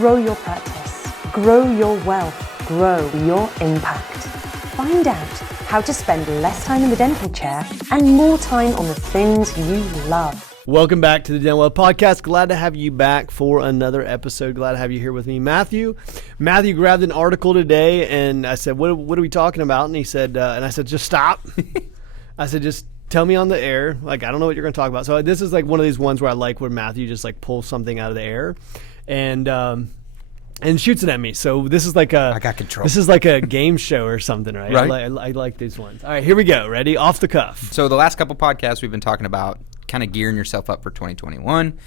Grow your practice, grow your wealth, grow your impact. Find out how to spend less time in the dental chair and more time on the things you love. Welcome back to the Dental Well Podcast. Glad to have you back for another episode. Glad to have you here with me, Matthew. Matthew grabbed an article today, and I said, "What are we talking about?" And he said, and I said, "Just stop." I said, "Just tell me on the air. Like, I don't know what you're going to talk about." So this is like one of these ones where I like where Matthew just like pulls something out of the air, and shoots it at me. So this is like I got control. This is like a game show or something, right? Right. I like these ones. All right, here we go. Ready? Off the cuff. So the last couple podcasts we've been talking about kind of gearing yourself up for 2021.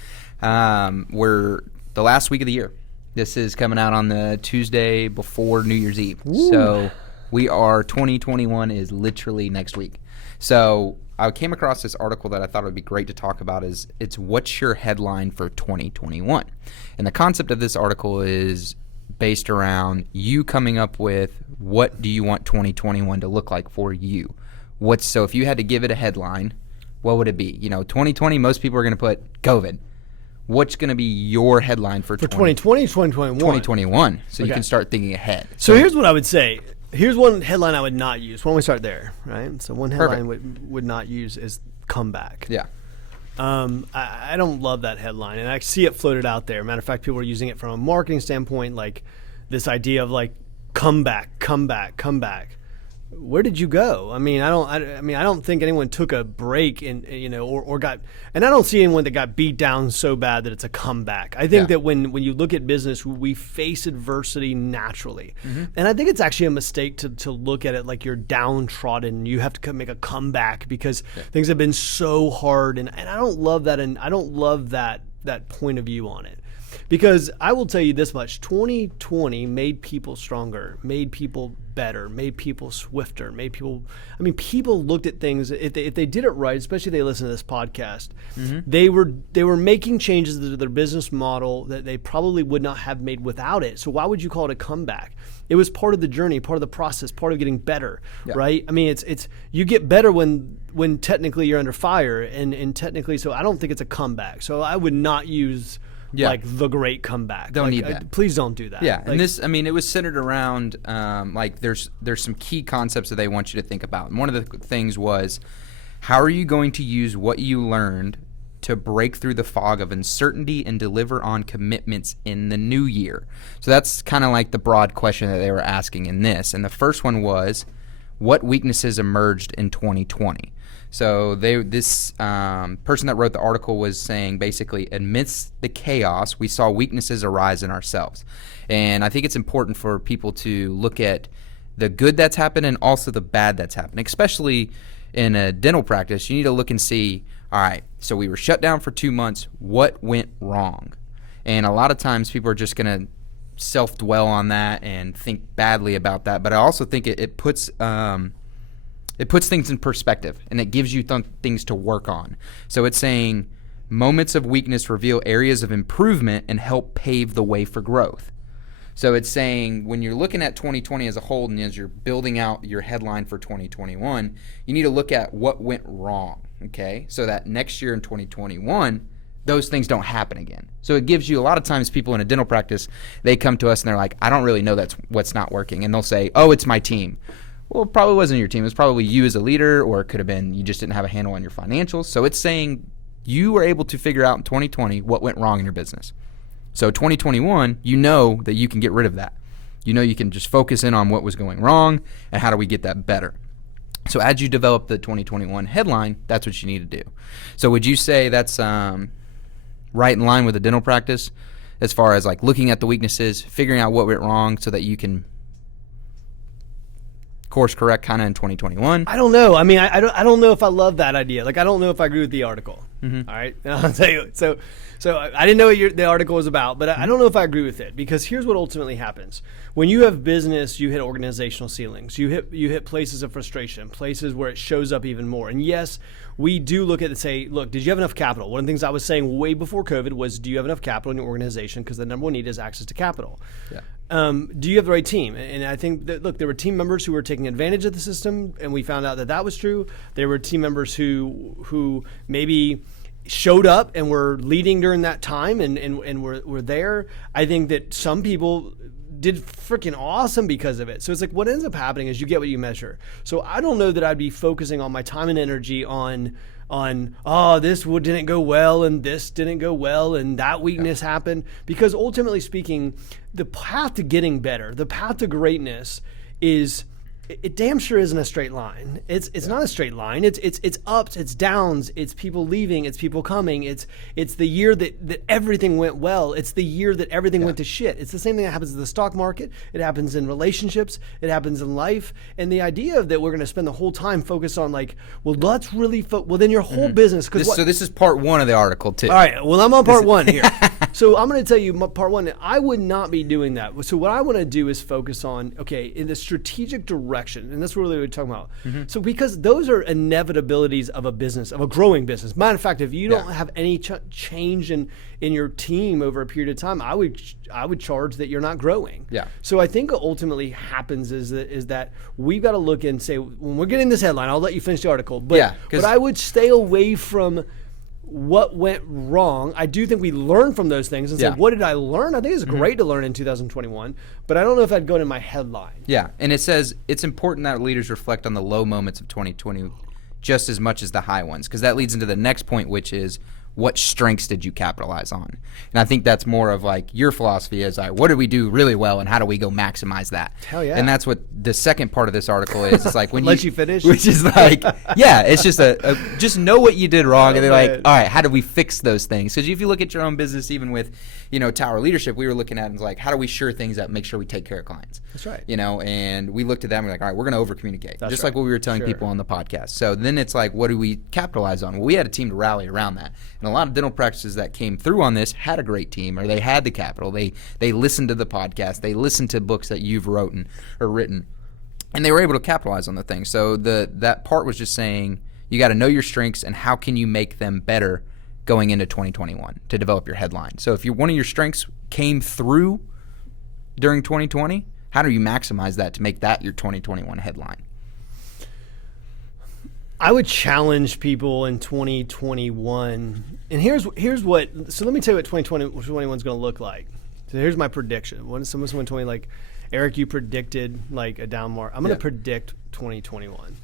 We're the last week of the year. This is coming out on the Tuesday before New Year's Eve. Ooh. So 2021 is literally next week. So I came across this article that I thought would be great to talk about. It's what's your headline for 2021? And the concept of this article is based around you coming up with what do you want 2021 to look like for you? So if you had to give it a headline, what would it be? 2020, most people are going to put COVID. What's going to be your headline for 2020 or 2021? 2021, so Okay. you can start thinking ahead. So here's what I would say. Here's one headline I would not use. Why don't we start there, right? So one headline would not use is comeback. Yeah. I don't love that headline, and I see it floated out there. Matter of fact, people are using it from a marketing standpoint, like this idea of like comeback. Where did you go? I don't think anyone took a break or got, and I don't see anyone that got beat down so bad that it's a comeback. I think that when you look at business, we face adversity naturally. Mm-hmm. And I think it's actually a mistake to look at it like you're downtrodden. You have to make a comeback because things have been so hard. And I don't love that. And I don't love that point of view on it. Because I will tell you this much, 2020 made people stronger, made people better, made people swifter, people looked at things, if they did it right, especially if they listen to this podcast, mm-hmm. they were making changes to their business model that they probably would not have made without it. So why would you call it a comeback? It was part of the journey, part of the process, part of getting better, right? I mean, it's you get better when technically you're under fire, and technically, so I don't think it's a comeback. So I would not use like the great comeback. Don't need that. Please don't do that. Yeah, and it was centered around there's some key concepts that they want you to think about. And one of the things was, how are you going to use what you learned to break through the fog of uncertainty and deliver on commitments in the new year? So that's kind of like the broad question that they were asking in this. And the first one was, what weaknesses emerged in 2020? So this person that wrote the article was saying basically, amidst the chaos, we saw weaknesses arise in ourselves. And I think it's important for people to look at the good that's happened and also the bad that's happened. Especially in a dental practice, you need to look and see, all right, so we were shut down for 2 months. What went wrong? And a lot of times people are just going to self-dwell on that and think badly about that. But I also think it puts things in perspective, and it gives you things to work on. So it's saying moments of weakness reveal areas of improvement and help pave the way for growth. So it's saying when you're looking at 2020 as a whole and as you're building out your headline for 2021, you need to look at what went wrong, okay? So that next year in 2021, those things don't happen again. So it gives you, a lot of times people in a dental practice, they come to us and they're like, I don't really know that's what's not working. And they'll say, oh, it's my team. Well, it probably wasn't your team. It was probably you as a leader, or it could have been you just didn't have a handle on your financials. So it's saying you were able to figure out in 2020 what went wrong in your business. So 2021, you know that you can get rid of that. You know you can just focus in on what was going wrong and how do we get that better. So as you develop the 2021 headline, that's what you need to do. So would you say that's right in line with a dental practice as far as like looking at the weaknesses, figuring out what went wrong so that you can course correct kind of in 2021? I don't know. I mean, I don't know if I love that idea. Like, I don't know if I agree with the article. Mm-hmm. All right, and I'll tell you. So I didn't know what the article was about, but I don't know if I agree with it, because here's what ultimately happens: when you have business, you hit organizational ceilings. You hit places of frustration, places where it shows up even more. And yes, we do look at it and say, look, did you have enough capital? One of the things I was saying way before COVID was, do you have enough capital in your organization? Because the number one need is access to capital. Yeah. Do you have the right team? And I think that, look, there were team members who were taking advantage of the system, and we found out that was true. There were team members who maybe showed up and were leading during that time and were there. I think that some people did freaking awesome because of it. So it's like what ends up happening is you get what you measure. So I don't know that I'd be focusing on my time and energy on this didn't go well and this didn't go well and that weakness happened, because ultimately speaking, the path to getting better, the path to greatness it damn sure isn't a straight line. It's not a straight line. It's ups, it's downs, it's people leaving, it's people coming. It's the year that everything went well. It's the year that everything went to shit. It's the same thing that happens in the stock market. It happens in relationships. It happens in life. And the idea of that we're going to spend the whole time focused on like, well, let's really well, then your whole business. So this is part 1 of the article too. All right. Well, I'm on part 1 here. So I'm going to tell you part 1. I would not be doing that. So what I want to do is focus on, okay, in the strategic direction. And that's really what we're talking about. So because those are inevitabilities of a business, of a growing business. Matter of fact, if you don't have any change in your team over a period of time, I would charge that you're not growing. Yeah. So I think what ultimately happens is that we've got to look and say, when we're getting this headline, I'll let you finish the article. But I would stay away from what went wrong. I do think we learn from those things and say, what did I learn? I think it's great to learn in 2021, but I don't know if I'd go into my headline. Yeah, and it says it's important that leaders reflect on the low moments of 2020 just as much as the high ones, because that leads into the next point, which is what strengths did you capitalize on? And I think that's more of like your philosophy is like, what did we do really well and how do we go maximize that? Hell yeah. And that's what the second part of this article is. It's like when you finish, which is like, it's just just know what you did wrong, and they're like, all right, how do we fix those things? Because if you look at your own business, even with Tower Leadership, we were looking at it and like, how do we shore things up, make sure we take care of clients? That's right. And we looked at them and we're like, all right, we're going to over communicate, just like what we were telling people on the podcast. So then it's like, what do we capitalize on? Well, we had a team to rally around that, and a lot of dental practices that came through on this had a great team, or they had the capital. They listened to the podcast, they listened to books that you've written, and they were able to capitalize on the thing. So that part was just saying you got to know your strengths and how can you make them better going into 2021 to develop your headline. So if one of your strengths came through during 2020, how do you maximize that to make that your 2021 headline? I would challenge people in 2021, and here's what. So let me tell you what 2021 is going to look like. So here's my prediction. When someone's 2020, like Eric, you predicted like a down market. I'm going to predict 2021.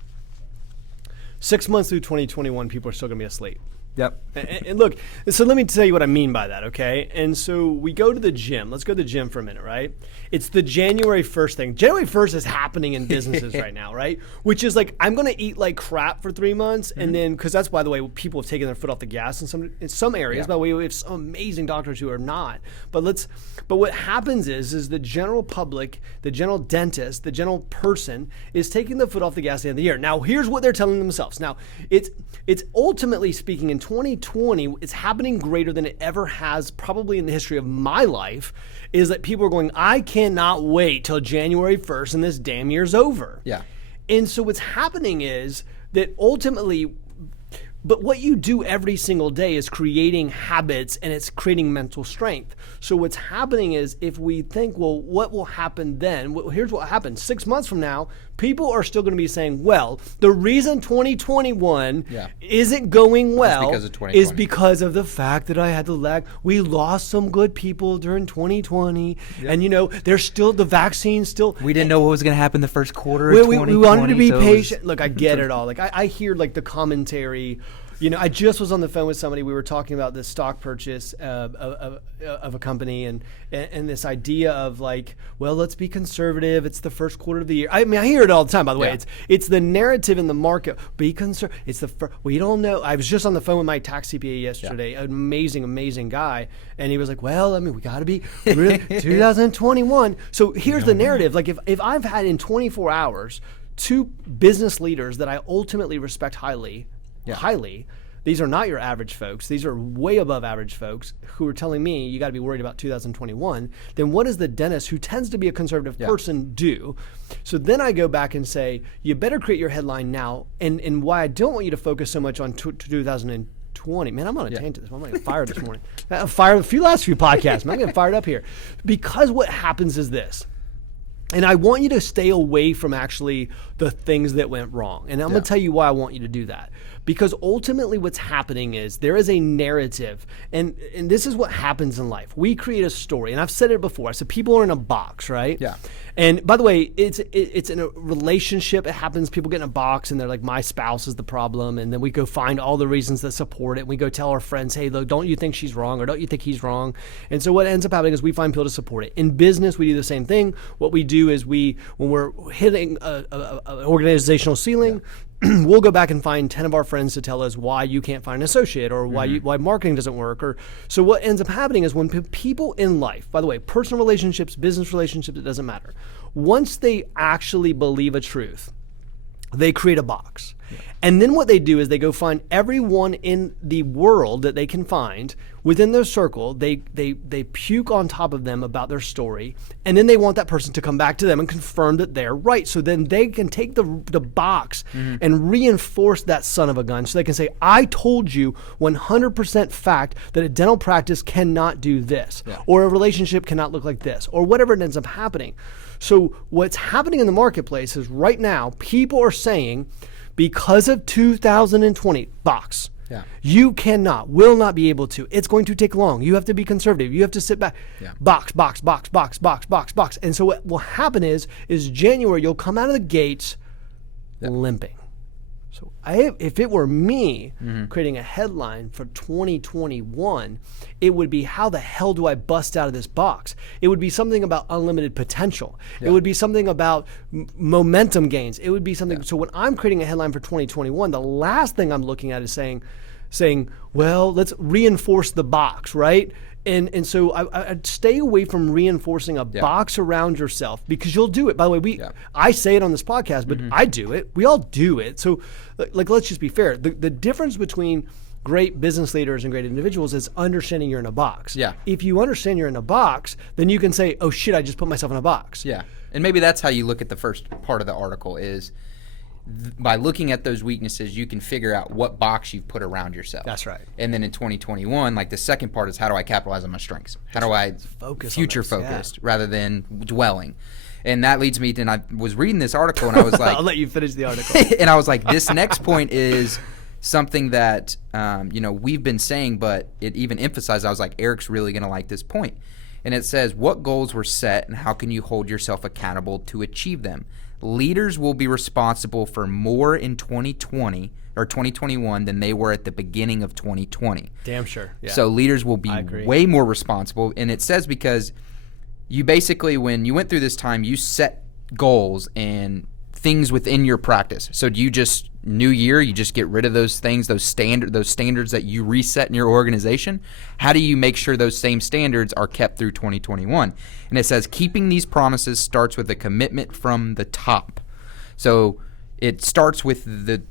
6 months through 2021, people are still going to be asleep. Yep. And look, so let me tell you what I mean by that, okay? And so we go to the gym. Let's go to the gym for a minute, right? It's the January 1st thing. January 1st is happening in businesses right now, right? Which is like, I'm going to eat like crap for 3 months. And then, because that's, by the way, people have taken their foot off the gas in some areas. By the way, we have some amazing doctors who are not. But what happens is the general public, the general dentist, the general person is taking the foot off the gas at the end of the year. Now, here's what they're telling themselves. Now, it's ultimately speaking in 2020, it's happening greater than it ever has probably in the history of my life, is that people are going, I cannot wait till January 1st and this damn year's over. Yeah. And so what's happening is that ultimately, but what you do every single day is creating habits and it's creating mental strength. So what's happening is if we think, well, what will happen then? Well, here's what happens. 6 months from now, people are still going to be saying, well, the reason 2021 isn't going well is because of the fact that I had to lag. We lost some good people during 2020. Yep. And, there's still the vaccine still. We didn't know what was going to happen the first quarter of 2020. We wanted to be patient. Look, I get it all. Like I hear like the commentary. I just was on the phone with somebody. We were talking about this stock purchase of a company and this idea of like, well, let's be conservative. It's the first quarter of the year. I mean, I hear it all the time, by the way. It's the narrative in the market. Be conservative. It's the first. We don't know. I was just on the phone with my tax CPA yesterday. An amazing guy. And he was like, well, I mean, we got to be really 2021. So here's the narrative. Like if I've had in 24 hours 2 business leaders that I ultimately respect highly, these are not your average folks. These are way above average folks who are telling me you got to be worried about 2021. Then what does the dentist, who tends to be a conservative person, do? So then I go back and say, you better create your headline now. And why I don't want you to focus so much on 2020. Man, I'm on a tangent. I'm going to get fired this morning. Last few podcasts. Man, I'm getting fired up here. Because what happens is this. And I want you to stay away from actually the things that went wrong. And I'm going to tell you why I want you to do that. Because ultimately what's happening is there is a narrative. And this is what happens in life. We create a story. And I've said it before. I said people are in a box, right? Yeah. And by the way, it's in a relationship. It happens. People get in a box and they're like, my spouse is the problem. And then we go find all the reasons that support it. We go tell our friends, hey, look, don't you think she's wrong? Or don't you think he's wrong? And so what ends up happening is we find people to support it. In business, we do the same thing. What we do is when we're hitting an organizational ceiling, we'll go back and find 10 of our friends to tell us why you can't find an associate or why marketing doesn't work. Or so what ends up happening is when people in life, by the way, personal relationships, business relationships, it doesn't matter. Once they actually believe a truth, they create a box. Yeah. And then what they do is they go find everyone in the world that they can find within their circle. They puke on top of them about their story. And then they want that person to come back to them and confirm that they're right. So then they can take the box and reinforce that son of a gun. So they can say, I told you 100% fact that a dental practice cannot do this, or a relationship cannot look like this, or whatever it ends up happening. So what's happening in the marketplace is right now, people are saying, because of 2020, box. Yeah. You will not be able to. It's going to take long. You have to be conservative. You have to sit back. Yeah. Box. And so what will happen is January, you'll come out of the gates limping. So if it were me creating a headline for 2021, it would be, how the hell do I bust out of this box? It would be something about unlimited potential. Yeah. It would be something about momentum gains. It would be something. Yeah. So when I'm creating a headline for 2021, the last thing I'm looking at is saying, well, let's reinforce the box, right? And so I'd stay away from reinforcing a box around yourself, because you'll do it. By the way, I say it on this podcast, but I do it. We all do it. So like, let's just be fair. The difference between great business leaders and great individuals is understanding you're in a box. Yeah. If you understand you're in a box, then you can say, oh shit, I just put myself in a box. Yeah. And maybe that's how you look at the first part of the article is, by looking at those weaknesses, you can figure out what box you've put around yourself. That's right. And then in 2021, like the second part is, how do I capitalize on my strengths? How do I future focused rather than dwelling? And that leads me to, and I was reading this article and I was like, I'll let you finish the article. And I was like, this next point is something that, we've been saying, but it even emphasized, I was like, Eric's really going to like this point. And it says, what goals were set and how can you hold yourself accountable to achieve them? Leaders will be responsible for more in 2020 or 2021 than they were at the beginning of 2020. Damn sure. Yeah. So leaders will be way more responsible. And it says because you basically, when you went through this time, you set goals and things within your practice. So do you just, new year, you just get rid of those things, those standards that you reset in your organization? How do you make sure those same standards are kept through 2021? And it says keeping these promises starts with a commitment from the top. So it starts with the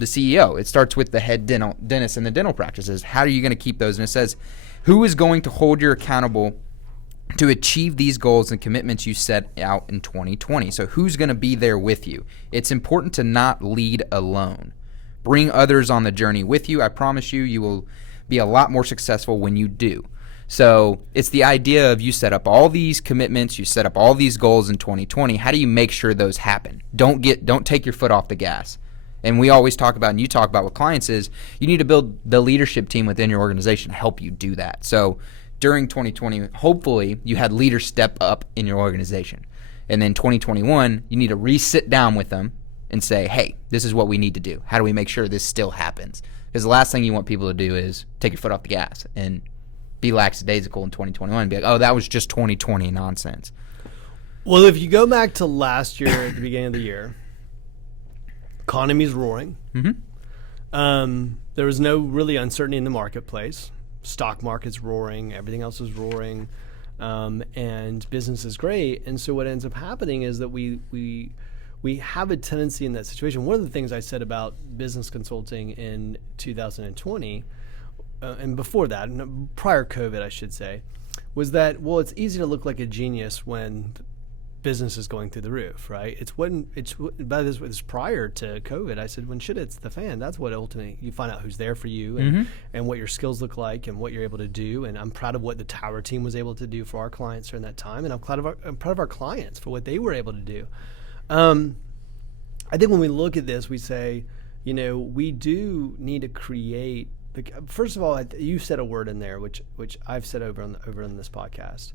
CEO. It starts with the head dentist in the dental practices. How are you going to keep those? And it says, who is going to hold you accountable to achieve these goals and commitments you set out in 2020. So who's going to be there with you? It's important to not lead alone. Bring others on the journey with you. I promise you, you will be a lot more successful when you do. So it's the idea of, you set up all these commitments, you set up all these goals in 2020. How do you make sure those happen? Don't take your foot off the gas. And we always talk about, and you talk about with clients, is you need to build the leadership team within your organization to help you do that. So during 2020, hopefully you had leaders step up in your organization. And then 2021, you need to sit down with them and say, hey, this is what we need to do. How do we make sure this still happens? Because the last thing you want people to do is take your foot off the gas and be lackadaisical in 2021 and be like, oh, that was just 2020 nonsense. Well, if you go back to last year at the beginning of the year, economy's roaring. There was no really uncertainty in the marketplace. Stock market's roaring, everything else is roaring, and business is great. And so what ends up happening is that we have a tendency in that situation. One of the things I said about business consulting in 2020, and before that, prior COVID, I should say, was that, well, it's easy to look like a genius when business is going through the roof, right? It's prior to COVID. I said, when shit hits the fan, that's what ultimately you find out who's there for you and what your skills look like and what you're able to do. And I'm proud of what the Tower team was able to do for our clients during that time. And I'm proud of our clients for what they were able to do. I think when we look at this, we say, we do need to create. First of all, you said a word in there, which I've said over in this podcast,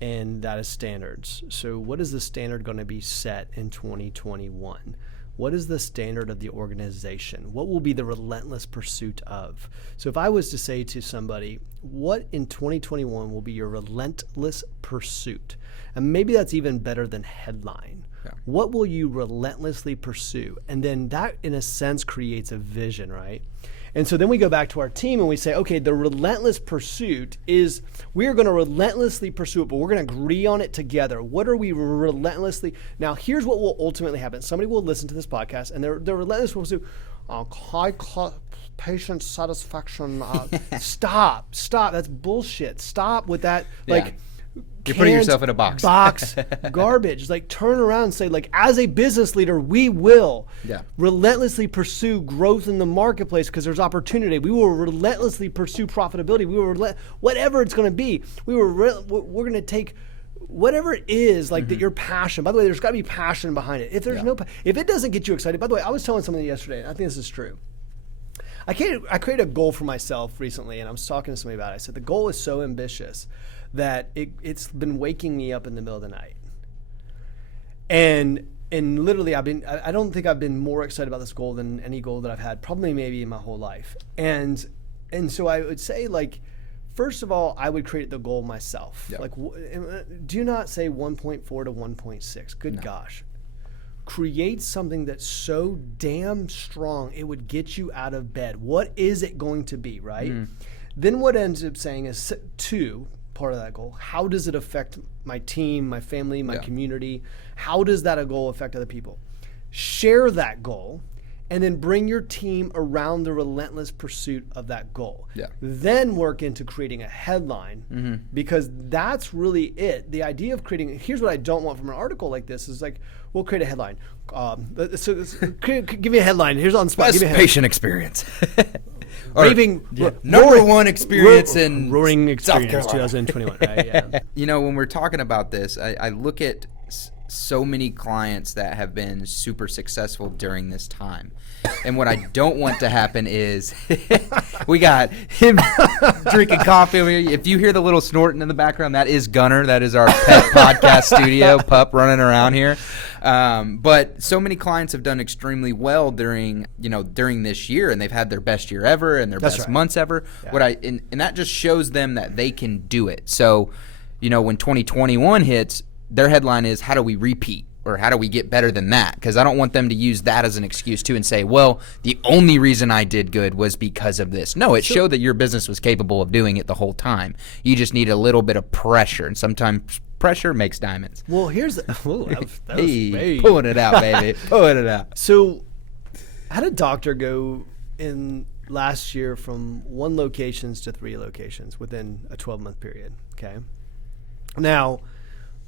and that is standards. So what is the standard going to be set in 2021? What is the standard of the organization? What will be the relentless pursuit of? So if I was to say to somebody, what in 2021 will be your relentless pursuit? And maybe that's even better than headline. Yeah. What will you relentlessly pursue? And then that, in a sense, creates a vision, right? And so then we go back to our team and we say, okay, the relentless pursuit is, we're going to relentlessly pursue it, but we're going to agree on it together. What are we relentlessly? Now, here's what will ultimately happen. Somebody will listen to this podcast and they're relentless pursuit. High patient satisfaction. Stop. That's bullshit. Stop with that. Yeah. You're putting yourself in a box. Garbage. Turn around and say, as a business leader, we will relentlessly pursue growth in the marketplace because there's opportunity. We will relentlessly pursue profitability. We will whatever it's going to be. We're going to take whatever it is that your passion. By the way, there's got to be passion behind it. If there's if it doesn't get you excited. By the way, I was telling somebody yesterday, and I think this is true. I created a goal for myself recently, and I was talking to somebody about it. I said the goal is so ambitious that it's been waking me up in the middle of the night. And literally I don't think I've been more excited about this goal than any goal that I've had, probably maybe in my whole life. And so I would say, first of all, I would create the goal myself. Yep. Do not say 1.4 to 1.6. Good gosh. Create something that's so damn strong it would get you out of bed. What is it going to be, right? Then what ends up saying is part of that goal. How does it affect my team, my family, my community? How does that goal affect other people? Share that goal and then bring your team around the relentless pursuit of that goal. Yeah. Then work into creating a headline because that's really it. The idea of creating, here's what I don't want from an article like this is we'll create a headline. Give me a headline. Here's on the spot. Best patient experience. Number one experience in roaring experience 2021. Right, yeah. When we're talking about this, I look at so many clients that have been super successful during this time. And what I don't want to happen is we got him drinking coffee. If you hear the little snorting in the background, that is Gunner. That is our pet podcast studio pup running around here. But so many clients have done extremely well during this year, and they've had their best year ever and their best months ever. Yeah. And that just shows them that they can do it. So, when 2021 hits, their headline is, how do we repeat? Or how do we get better than that? Because I don't want them to use that as an excuse too and say, well, the only reason I did good was because of this. No, it showed that your business was capable of doing it the whole time. You just need a little bit of pressure, and sometimes pressure makes diamonds. Well, here's that was pulling it out, baby. Pulling it out. So I had a doctor go in last year from 1 locations to 3 locations within a 12-month period, okay? Now,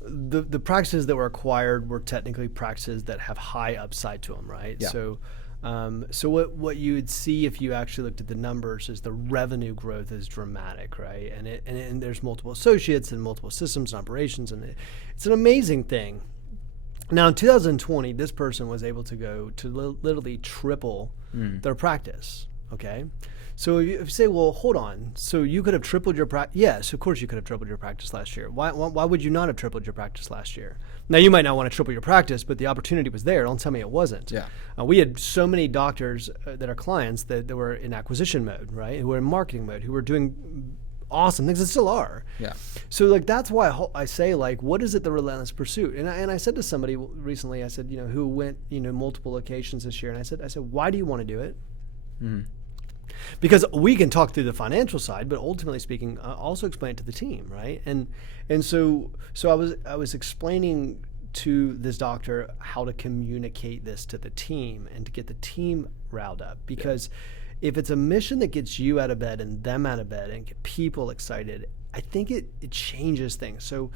the practices that were acquired were technically practices that have high upside to them, right? Yeah. So what you would see if you actually looked at the numbers is the revenue growth is dramatic, right? And there's multiple associates and multiple systems and operations, and it's an amazing thing. Now in 2020, this person was able to go to literally triple their practice, okay? So if you say, well, hold on, so you could have tripled your practice? Yes, of course you could have tripled your practice last year. Why would you not have tripled your practice last year? Now, you might not want to triple your practice, but the opportunity was there. Don't tell me it wasn't. Yeah. We had so many doctors that are clients that were in acquisition mode, right? Who were in marketing mode, who were doing awesome things and still are. Yeah. So that's why I say, what is it, the relentless pursuit? And I said to somebody recently, I said, who went, multiple locations this year, and I said, why do you want to do it? Because we can talk through the financial side, but ultimately speaking, also explain it to the team, right? And so I was explaining to this doctor how to communicate this to the team and to get the team riled up. Because if it's a mission that gets you out of bed and them out of bed and get people excited, I think it changes things. So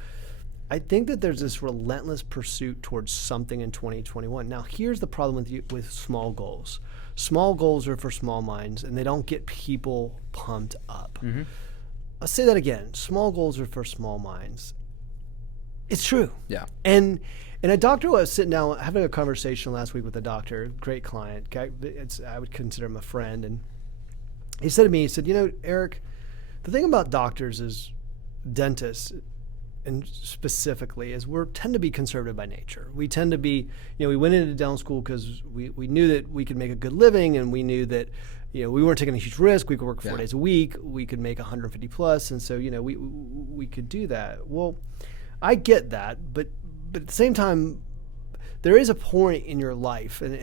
I think that there's this relentless pursuit towards something in 2021. Now, here's the problem with small goals. Small goals are for small minds, and they don't get people pumped up. Mm-hmm. I'll say that again. Small goals are for small minds. It's true. Yeah. And a doctor, I was sitting down having a conversation last week with a doctor, great client. I would consider him a friend. And he said to me, he said, Eric, the thing about doctors is dentists, and specifically, is we tend to be conservative by nature. We tend to be, we went into dental school because we knew that we could make a good living, and we knew that, we weren't taking a huge risk. We could work 4 days a week. We could make 150 plus, and so we could do that. Well, I get that, but at the same time, there is a point in your life and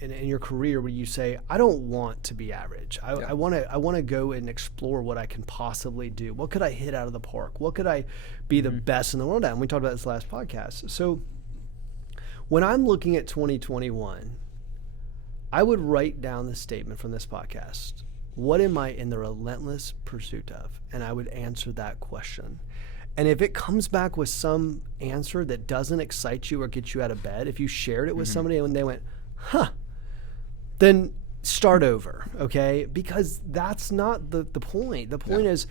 in your career where you say, I don't want to be average. I want to go and explore what I can possibly do. What could I hit out of the park? What could I be the best in the world at? And we talked about this last podcast. So when I'm looking at 2021, I would write down the statement from this podcast. What am I in the relentless pursuit of? And I would answer that question. And if it comes back with some answer that doesn't excite you or get you out of bed, if you shared it with somebody and they went, then start over, okay? Because that's not the point. The point is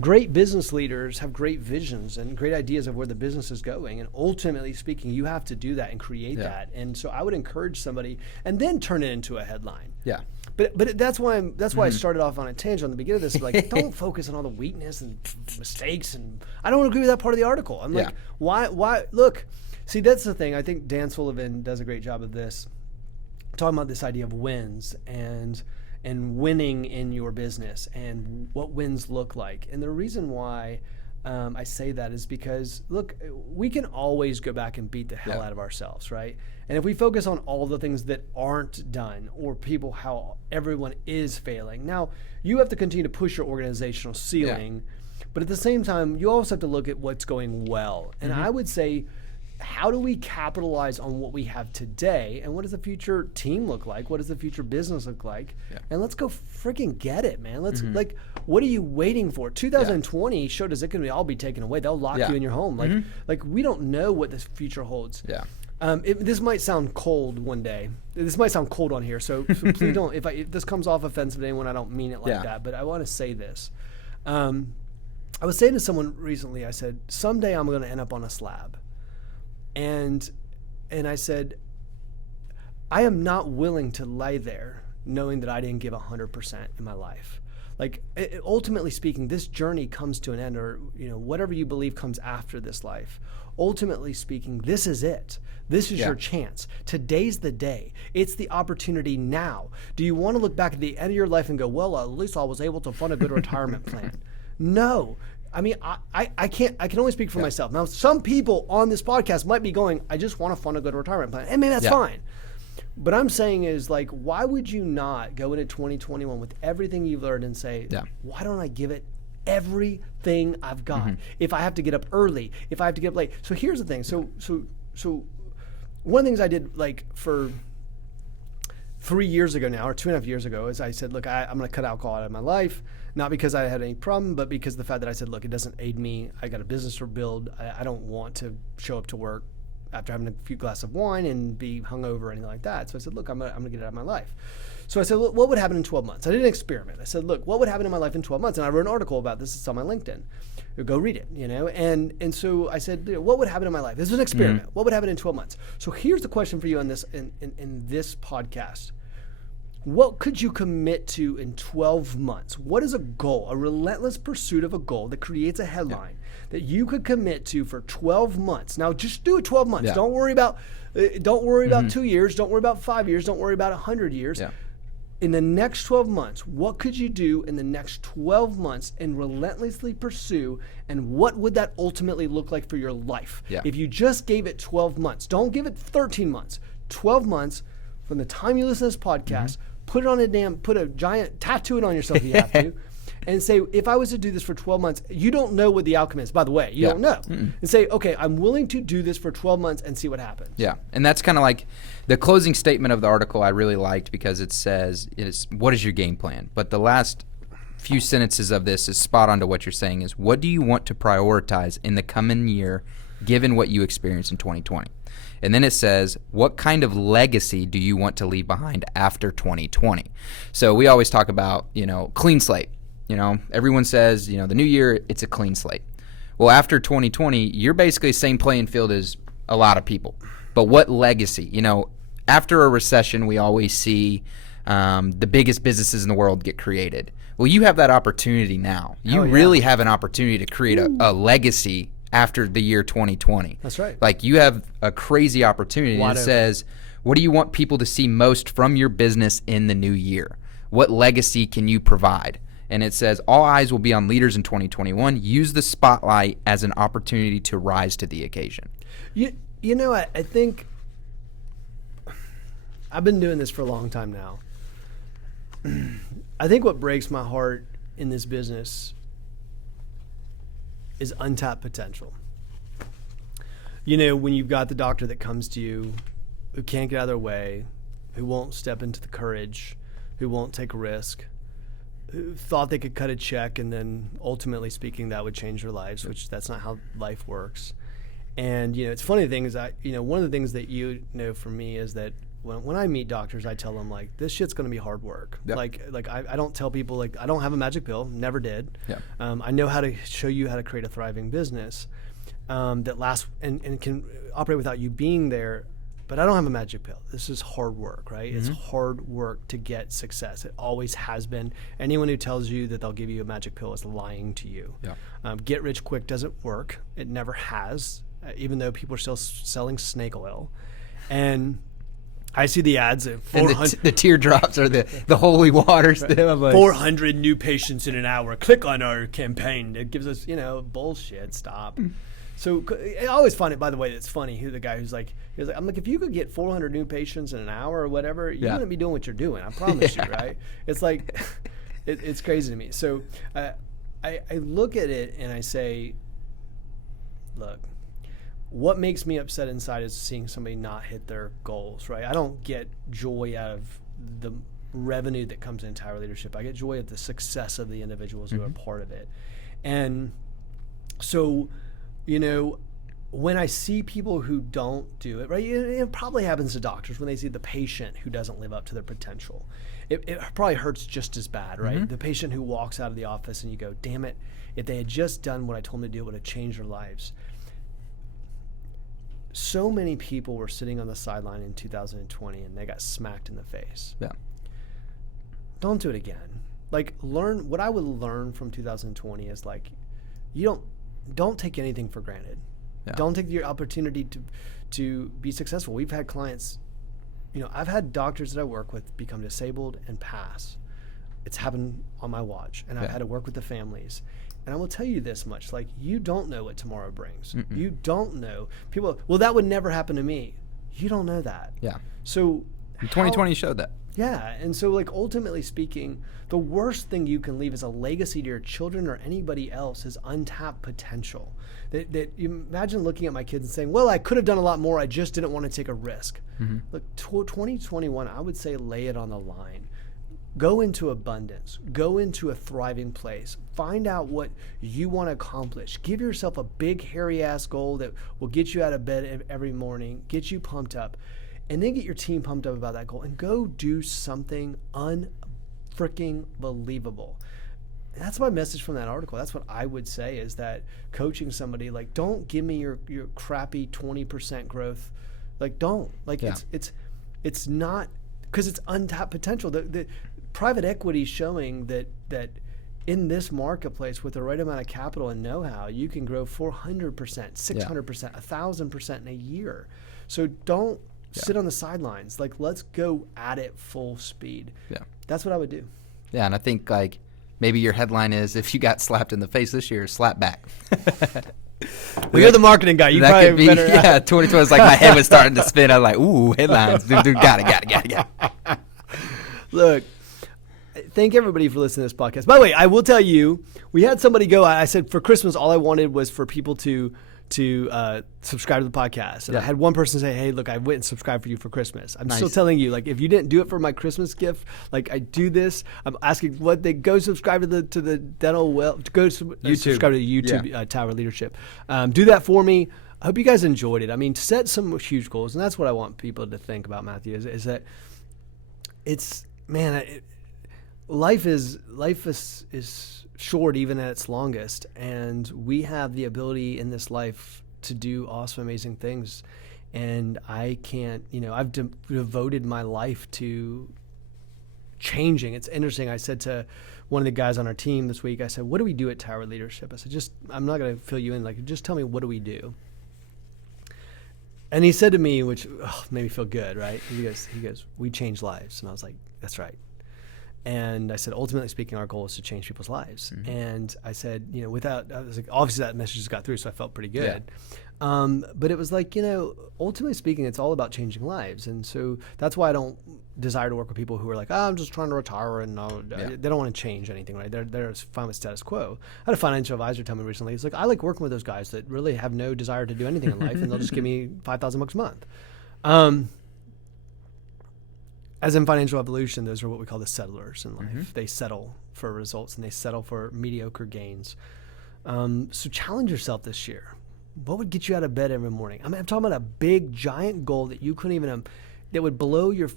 great business leaders have great visions and great ideas of where the business is going. And ultimately speaking, you have to do that and create that. And so I would encourage somebody and then turn it into a headline. Yeah. But that's why I started off on a tangent on the beginning of this. Like, don't focus on all the weakness and mistakes. And I don't agree with that part of the article. I'm like, why? Look, see, that's the thing. I think Dan Sullivan does a great job of this. Talking about this idea of wins and winning in your business and what wins look like. And the reason why I say that is because, look, we can always go back and beat the hell out of ourselves, right? And if we focus on all the things that aren't done or how everyone is failing, now you have to continue to push your organizational ceiling, but at the same time, you also have to look at what's going well. And I would say, how do we capitalize on what we have today, and what does the future team look like? What does the future business look like? And let's go freaking get it, man. Let's what are you waiting for? 2020 showed us it can all be taken away. They'll lock you in your home. Like we don't know what this future holds. This might sound cold one day. This might sound cold on here, so please don't. If this comes off offensive to anyone, I don't mean it like that. But I want to say this. I was saying to someone recently, I said, someday I'm going to end up on a slab. And I said, I am not willing to lay there knowing that I didn't give 100% in my life. Like, ultimately speaking, this journey comes to an end, or whatever you believe comes after this life. Ultimately speaking, this is it. This is your chance. Today's the day. It's the opportunity now. Do you want to look back at the end of your life and go, well, at least I was able to fund a good retirement plan? No. I mean, I can only speak for myself. Now, some people on this podcast might be going, I just want to fund a good retirement plan. And maybe that's fine. But I'm saying is, like, why would you not go into 2021 with everything you've learned and say, why don't I give it everything I've got? If I have to get up early, if I have to get up late. So here's the thing. So one of the things I did, like, for 3 years ago now, or 2.5 years ago, is I said, look, I'm going to cut alcohol out of my life. Not because I had any problem, but because of the fact that I said, look, it doesn't aid me. I got a business to build. I don't want to show up to work after having a few glasses of wine and be hungover or anything like that. So I said, look, I'm gonna get it out of my life. So I said, look, what would happen in 12 months? I did an experiment. I said, look, what would happen in my life in 12 months? And I wrote an article about this. It's on my LinkedIn. Go read it, And so I said, what would happen in my life? This is an experiment. What would happen in 12 months? So here's the question for you on this in this podcast. What could you commit to in 12 months? What is a goal, a relentless pursuit of a goal that creates a headline that you could commit to for 12 months? Now, just do it 12 months. Don't worry about 2 years. Don't worry about 5 years. Don't worry about 100 years. In the next 12 months, what could you do in the next 12 months and relentlessly pursue, and what would that ultimately look like for your life? If you just gave it 12 months, don't give it 13 months, 12 months from the time you listen to this podcast, put a giant tattoo it on yourself if you have to, and say, if I was to do this for 12 months, you don't know what the outcome is, by the way. You don't know. And say, okay, I'm willing to do this for 12 months and see what happens. Yeah, and that's kind of like the closing statement of the article I really liked, because it says, what is your game plan? But the last few sentences of this is spot on to what you're saying is, what do you want to prioritize in the coming year given what you experienced in 2020? And then it says, what kind of legacy do you want to leave behind after 2020? So we always talk about, clean slate. Everyone says, the new year, it's a clean slate. Well, after 2020, you're basically the same playing field as a lot of people. But what legacy? After a recession, we always see the biggest businesses in the world get created. Well, you have that opportunity now. You really have an opportunity to create a legacy after the year 2020. That's right. Like, you have a crazy opportunity. And it says, what do you want people to see most from your business in the new year? What legacy can you provide? And it says, all eyes will be on leaders in 2021. Use the spotlight as an opportunity to rise to the occasion. I think I've been doing this for a long time now. I think what breaks my heart in this business is untapped potential. When you've got the doctor that comes to you who can't get out of their way, who won't step into the courage, who won't take a risk, who thought they could cut a check and then ultimately speaking that would change their lives, which that's not how life works. And, it's funny, the thing is that, one of the things that for me is that when I meet doctors, I tell them, like, this shit's going to be hard work. Yep. Like I don't tell people, like, I don't have a magic pill, never did. Yep. I know how to show you how to create a thriving business that lasts and can operate without you being there, but I don't have a magic pill. This is hard work, right? Mm-hmm. It's hard work to get success. It always has been. Anyone who tells you that they'll give you a magic pill is lying to you. Yeah. Get rich quick doesn't work. It never has, even though people are still selling snake oil. And I see the ads at 400. And the teardrops are the holy waters. Right. 400 new patients in an hour. Click on our campaign. It gives us, bullshit. Stop. So I always find it, by the way, it's funny who the guy who's like, I'm like, if you could get 400 new patients in an hour or whatever, you wouldn't be doing what you're doing. I promise you, right? It's like, it's crazy to me. So I look at it and I say, look, what makes me upset inside is seeing somebody not hit their goals, right? I don't get joy out of the revenue that comes into our leadership. I get joy at the success of the individuals who are part of it. And so, when I see people who don't do it, right, it probably happens to doctors when they see the patient who doesn't live up to their potential. It probably hurts just as bad, right? Mm-hmm. The patient who walks out of the office and you go, damn it, if they had just done what I told them to do, it would have changed their lives. So many people were sitting on the sideline in 2020 and they got smacked in the face. Yeah. Don't do it again. Like, what I would learn from 2020 is, like, don't take anything for granted. Yeah. Don't take your opportunity to be successful. We've had clients, I've had doctors that I work with become disabled and pass. It's happened on my watch, and I've had to work with the families. And I will tell you this much, like, you don't know what tomorrow brings. Mm-mm. You don't know. People, well, that would never happen to me. You don't know that. Yeah. So 2020 showed that. Yeah. And so, like, ultimately speaking, the worst thing you can leave as a legacy to your children or anybody else is untapped potential. That you imagine looking at my kids and saying, well, I could have done a lot more. I just didn't want to take a risk. Mm-hmm. Look, 2021, I would say lay it on the line. Go into abundance. Go into a thriving place. Find out what you want to accomplish. Give yourself a big, hairy-ass goal that will get you out of bed every morning, get you pumped up, and then get your team pumped up about that goal, and go do something unfreaking believable. And that's my message from that article. That's what I would say is that coaching somebody, like, don't give me your crappy 20% growth. Like, don't. Like, it's not, because it's untapped potential. The private equity is showing that in this marketplace with the right amount of capital and know-how, you can grow 400%, 600%, 1,000% in a year. So don't sit on the sidelines. Like, let's go at it full speed. Yeah. That's what I would do. Yeah, and I think, like, maybe your headline is, if you got slapped in the face this year, slap back. Well, you're the marketing guy. You that probably could be, better. Yeah, 2020 was like, my head was starting to spin. I was like, ooh, headlines. Dude, got it. Look, thank everybody for listening to this podcast. By the way, I will tell you, we had somebody go, I said for Christmas, all I wanted was for people to to subscribe to the podcast. And I had one person say, hey, look, I went and subscribed for you for Christmas. I'm still telling you, like, if you didn't do it for my Christmas gift, like, I do this. I'm asking what they go subscribe to the dental well, go subscribe to the YouTube Tower Leadership. Do that for me. I hope you guys enjoyed it. I mean, set some huge goals, and that's what I want people to think about, Matthew, is that it's, man, life is short even at its longest, and we have the ability in this life to do awesome, amazing things. And I can't, I've devoted my life to changing. It's interesting. I said to one of the guys on our team this week, I said, what do we do at Tower Leadership? I said, I'm not going to fill you in. Like, just tell me, what do we do? And he said to me, which made me feel good, right? He goes, we change lives. And I was like, that's right. And I said, ultimately speaking, our goal is to change people's lives. Mm-hmm. And I said, I was like, obviously that message just got through, so I felt pretty good. Yeah. But it was like, ultimately speaking, it's all about changing lives. And so that's why I don't desire to work with people who are like, I'm just trying to retire, and they don't want to change anything, right? They're fine with status quo. I had a financial advisor tell me recently, he's like, I like working with those guys that really have no desire to do anything in life, and they'll just give me $5,000 a month. As in financial evolution, those are what we call the settlers in life. Mm-hmm. They settle for results, and they settle for mediocre gains. So challenge yourself this year. What would get you out of bed every morning? I mean, I'm talking about a big, giant goal that you couldn't even, that would blow your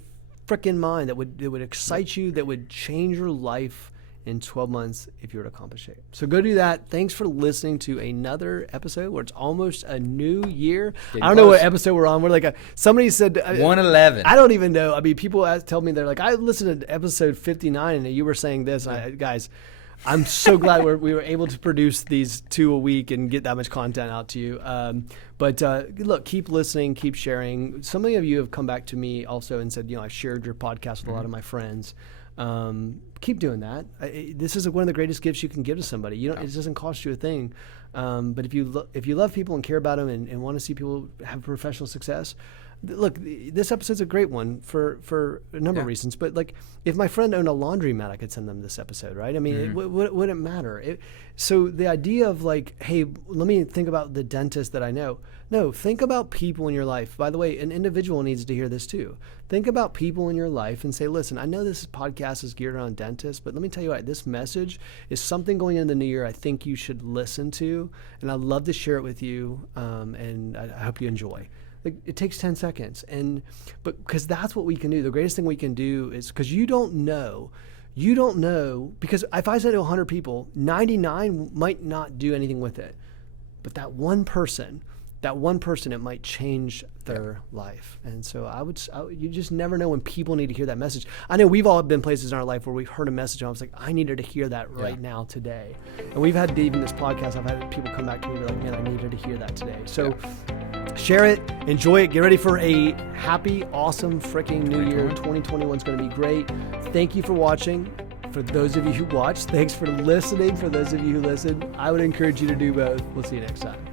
freaking mind, that would excite you, that would change your life in 12 months if you were to accomplish it. So go do that. Thanks for listening to another episode where it's almost a new year. I don't know what episode we're on. We're like, somebody said 111. I don't even know. I mean, people tell me, they're like, I listened to episode 59 and you were saying this. And guys, I'm so glad we were able to produce these 2 a week and get that much content out to you. But look, keep listening, keep sharing. So many of you have come back to me also and said, I shared your podcast with a lot of my friends. Keep doing that. This is one of the greatest gifts you can give to somebody. It doesn't cost you a thing. But if you love people and care about them and want to see people have professional success, look, this episode's a great one for a number of reasons. But like, if my friend owned a laundromat, I could send them this episode, right? I mean, it wouldn't matter. So the idea of like, hey, let me think about the dentist that I know. No, think about people in your life. By the way, an individual needs to hear this too. Think about people in your life and say, listen, I know this podcast is geared around dentists, but let me tell you what, this message is something going into the new year I think you should listen to, and I'd love to share it with you, and I hope you enjoy. Like, it takes 10 seconds, but because that's what we can do. The greatest thing we can do is, because you don't know, because if I said to 100 people, 99 might not do anything with it, but that one person, it might change their life. And so you just never know when people need to hear that message. I know we've all been places in our life where we've heard a message and I was like, I needed to hear that right now today. And we've had, even this podcast, I've had people come back to me and be like, man, I needed to hear that today. So share it, enjoy it, get ready for a happy, awesome freaking new year. 2021 is going to be great. Thank you for watching. For those of you who watch, thanks for listening. For those of you who listen, I would encourage you to do both. We'll see you next time.